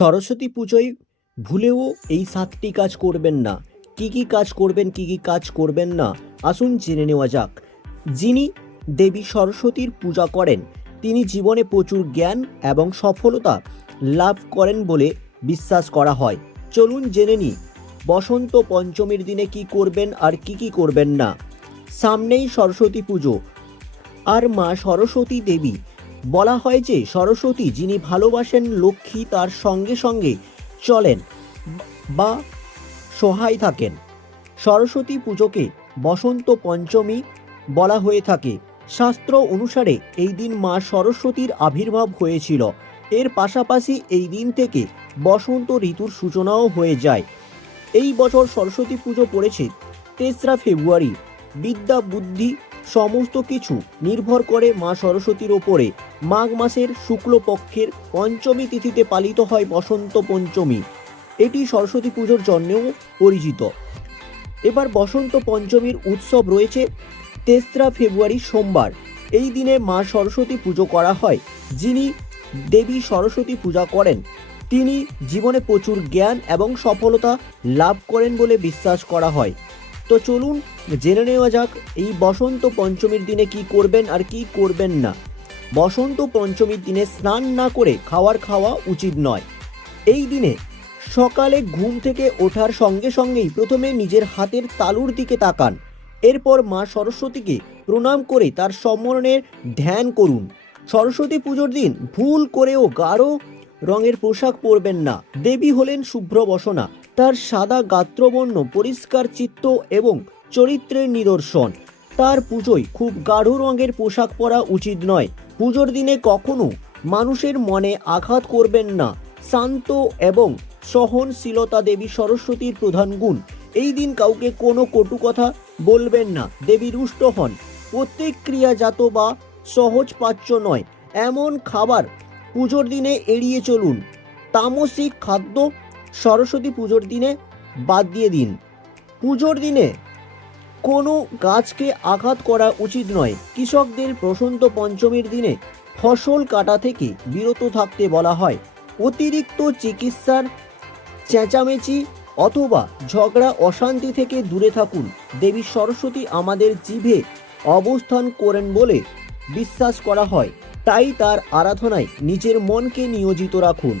সরস্বতী পুজোয় ভুলেও এই সাতটি কাজ করবেন না। কি কি কাজ করবেন, কি কি কাজ করবেন না, আসুন জেনে নেওয়া যাক। যিনি দেবী সরস্বতীর পূজা করেন, তিনি জীবনে প্রচুর জ্ঞান এবং সফলতা লাভ করেন বলে বিশ্বাস করা হয়। চলুন জেনে নিই, বসন্ত পঞ্চমীর দিনে কি করবেন আর কি কি করবেন না। সামনেই সরস্বতী পুজো। আর মা সরস্বতী দেবী বলা হয় যে সরস্বতী যিনি ভালোবাসেন লক্ষ্মী তার সঙ্গে সঙ্গে চলেন বা সহায় থাকেন। সরস্বতী পুজোকে বসন্ত পঞ্চমী বলা হয়ে থাকে। শাস্ত্র অনুসারে এই দিন মা সরস্বতীর আবির্ভাব হয়েছিল। এর পাশাপাশি এই দিন থেকে বসন্ত ঋতুর সূচনাও হয়ে যায়। এই বছর সরস্বতী পুজো পড়েছে তেসরা ফেব্রুয়ারি। বিদ্যা বুদ্ধি সমস্ত কিছু নির্ভর করে মা সরস্বতীর ওপরে। মাঘ মাসের শুক্লপক্ষের পঞ্চমী তিথিতে পালিত হয় বসন্ত পঞ্চমী। এটি সরস্বতী পুজোর জন্যেও পরিচিত। এবার বসন্ত পঞ্চমীর উৎসব রয়েছে তেসরা ফেব্রুয়ারি সোমবার। এই দিনে মা সরস্বতী পুজো করা হয়। যিনি দেবী সরস্বতী পূজা করেন, তিনি জীবনে প্রচুর জ্ঞান এবং সফলতা লাভ করেন বলে বিশ্বাস করা হয়। তো চলুন জেনে নেওয়া যাক এই বসন্ত পঞ্চমীর দিনে কি করবেন আর কি করবেন না। বসন্ত পঞ্চমীর দিনে স্নান না করে খাওয়ার খাওয়া উচিত নয়। এই দিনে সকালে ঘুম থেকে ওঠার সঙ্গে সঙ্গেই প্রথমে নিজের হাতের তালুর দিকে তাকান। এরপর মা সরস্বতীকে প্রণাম করে তার সম্মরণের ধ্যান করুন। সরস্বতী পুজোর দিন ভুল করেও গাঢ় রঙের পোশাক পরবেন না। দেবী হলেন শুভ্র বসনা। তার সাদা গাত্রবর্ণ, পরিষ্কার চিত্ত এবং চরিত্রের নিদর্শন। তার পুজোয় খুব গাঢ় রঙের পোশাক পরা উচিত নয়। পুজোর দিনে কখনো মানুষের মনে আঘাত করবেন না। শান্ত এবং সহনশীলতা দেবী সরস্বতীর প্রধান গুণ। এই দিন কাউকে কোনো কটু কথা বলবেন না। দেবী রুষ্ট হন। প্রত্যেক ক্রিয়াজাত বা সহজ পাচ্য নয়। এমন খাবার পুজোর দিনে এড়িয়ে চলুন। তামসিক খাদ্য সরস্বতী পুজোর দিনে বাদ দিয়ে দিন। পুজোর দিনে কোনো গাছকে আঘাত করা উচিত নয়। কৃষকদের বসন্ত পঞ্চমীর দিনে ফসল কাটা থেকে বিরত থাকতে বলা হয়। অতিরিক্ত চিকিৎসার চেঁচামেচি অথবা ঝগড়া, অশান্তি থেকে দূরে থাকুন। দেবী সরস্বতী আমাদের জিভে অবস্থান করেন বলে বিশ্বাস করা হয়। তাই তার আরাধনায় নিজের মনকে নিয়োজিত রাখুন।